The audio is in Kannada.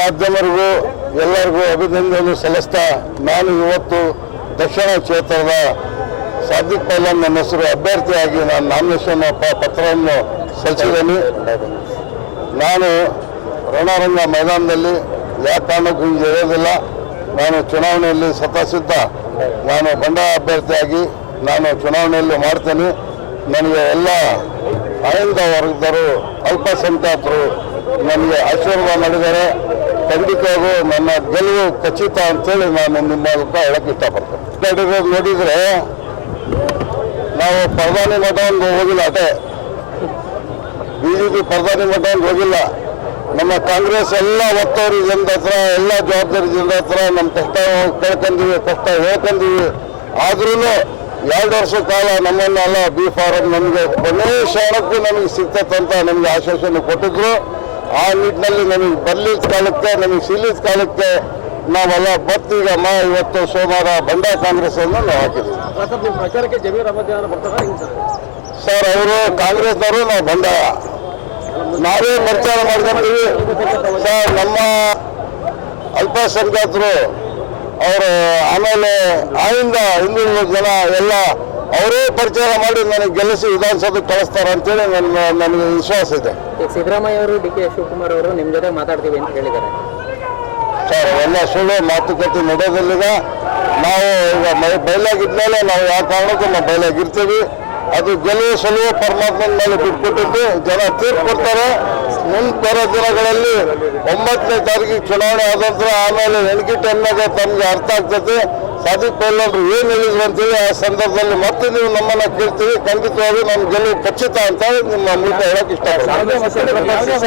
ಮಾಧ್ಯಮರಿಗೂ ಎಲ್ಲರಿಗೂ ಅಭಿನಂದನೆ ಸಲ್ಲಿಸ್ತಾ ನಾನು ಇವತ್ತು ದಕ್ಷಿಣ ಕ್ಷೇತ್ರದ ಸಾದಿಕ್ ಪೈಲನ್ ನನ್ನ ಹೆಸರು ಅಭ್ಯರ್ಥಿಯಾಗಿ ನಾನು ನಾಮಿನೇಷನ್ ಪತ್ರವನ್ನು ಸಲ್ಲಿಸಿದ್ದೀನಿ. ನಾನು ರಣರಂಗ ಮೈದಾನದಲ್ಲಿ ಯಾವ ಕಾರಣಕ್ಕೂ ಇರೋದಿಲ್ಲ. ನಾನು ಚುನಾವಣೆಯಲ್ಲಿ ಸ್ವತಃಸಿದ್ಧ ನಾನು ಬಂಡಾಯ ಅಭ್ಯರ್ಥಿಯಾಗಿ ನಾನು ಚುನಾವಣೆಯಲ್ಲಿ ಮಾಡ್ತೇನೆ. ನನಗೆ ಎಲ್ಲ ಆಯಂದ ವರ್ಗದವರು ಅಲ್ಪಸಂಖ್ಯಾತರು ನನಗೆ ಆಶೀರ್ವಾದ ಮಾಡಿದ್ದಾರೆ. ಖಂಡಿತವಾಗೂ ನನ್ನ ಗೆಲುವು ಖಚಿತ ಅಂತೇಳಿ ನಾನು ನಿಮ್ಮ ಮೂಲಕ ಹೇಳಕ್ಕೆ ಇಷ್ಟಪಡ್ತೇನೆ. ನೋಡಿದರೆ ನಾವು ಪ್ರಧಾನಿ ಮಠವನ್ನು ಹೋಗಿಲ್ಲ, ಅಟೆ BJP ಪ್ರಧಾನಿ ಮಠವನ್ನು ಹೋಗಿಲ್ಲ. ನಮ್ಮ ಕಾಂಗ್ರೆಸ್ ಎಲ್ಲ ಒತ್ತವರಿ ಜನದ ಹತ್ರ, ಎಲ್ಲ ಜವಾಬ್ದಾರಿ ಜನರ ಹತ್ರ ನಮ್ಮ ಕಷ್ಟ ಕೇಳ್ಕೊಂಡೀವಿ, ಕಷ್ಟ ಹೇಳ್ಕೊಂಡೀವಿ. ಆದ್ರೂ 2 ವರ್ಷ ಕಾಲ ನಮ್ಮನ್ನೆಲ್ಲ ಬಿ ಫಾರಂ ನಮಗೆ ಕೊನೆಯ ಕ್ಷಣಕ್ಕೂ ನಮಗೆ ಸಿಗ್ತಕ್ಕಂತ ನಮಗೆ ಆಶ್ವಾಸನೆ ಕೊಟ್ಟಿದ್ರು. ಆ ನಿಟ್ಟಿನಲ್ಲಿ ನಮಗೆ ಬರ್ಲಿದ ಕಾಲಕ್ಕೆ, ನಮಗೆ ಸಿಲಿದ ಕಾಲಕ್ಕೆ ನಾವೆಲ್ಲ ಬತ್ತೀಗ ಇವತ್ತು ಸೋಮವಾರ ಬಂಡಾಯ ಕಾಂಗ್ರೆಸ್ ಅನ್ನು ನಾವು ಹಾಕಿದ್ದೀವಿ. ಸರ್, ಅವರು ಕಾಂಗ್ರೆಸ್ನವರು, ನಾವು ಬಂಡಾಯ, ನಾವೇ ಪ್ರಚಾರ ಮಾಡ್ಕೊಂತೀವಿ. ಸರ್, ನಮ್ಮ ಅಲ್ಪಸಂಖ್ಯಾತರು ಅವರು ಆಮೇಲೆ ಆಯಿಂದ ಹಿಂದುಳಿದ ಜನ ಎಲ್ಲ ಅವರೇ ಪ್ರಚಾರ ಮಾಡಿ ನನಗೆ ಗೆಲ್ಲಿಸಿ ವಿಧಾನಸಭೆಗೆ ಕಳಿಸ್ತಾರೆ ಅಂತೇಳಿ ನನಗೆ ವಿಶ್ವಾಸ ಇದೆ. ಸಿದ್ದರಾಮಯ್ಯ ಅವರು DK ಶಿವಕುಮಾರ್ ಅವರು ನಿಮ್ಮ ಜೊತೆ ಮಾತಾಡ್ತೀವಿ ಅಂತ ಹೇಳಿದ್ದಾರೆ. ಸರ್, ಎಲ್ಲ ಸುಳ್ಳು ಮಾತುಕತೆ ನಡೆಯೋದಿಲ್ಲ. ನಾವು ಈಗ ಬಯಲಾಗಿದ್ಮೇಲೆ ನಾವು ಯಾವ ಕಾರಣಕ್ಕೂ ನಾವು ಬಯಲಾಗಿರ್ತೀವಿ. ಅದು ಗೆಲುವು ಸಲುವು ಪರಮಾತ್ಮನ ಮೇಲೆ ಬಿಟ್ಕೊಟ್ಟಿದ್ದು ಜನ ತೀರ್ಪು ಕೊಡ್ತಾರೆ. ಬರೋ ದಿನಗಳಲ್ಲಿ 9ನೇ ತಾರೀಕಿಗೆ ಚುನಾವಣೆ ಆದ ನಂತರ ಆಮೇಲೆ ಎಣಿಕೆ ಟೈಮ್ನಾಗ ತಮಗೆ ಅರ್ಥ ಆಗ್ತದೆ ಸಾದಿಕ್ ಪೈಲನ್ರು ಏನು ಹೇಳಿದ್ರು ಅಂತೇಳಿ. ಆ ಸಂದರ್ಭದಲ್ಲಿ ಮತ್ತೆ ನೀವು ನಮ್ಮನ್ನ ಕೇಳ್ತೀವಿ. ಖಂಡಿತವಾಗಿ ನಮ್ಮ ಗೆಲುವು ಖಚಿತ ಅಂತ ನಿಮ್ಮ ಮೂಲಕ ಹೇಳಕ್ ಇಷ್ಟಪಡ್ತೀನಿ.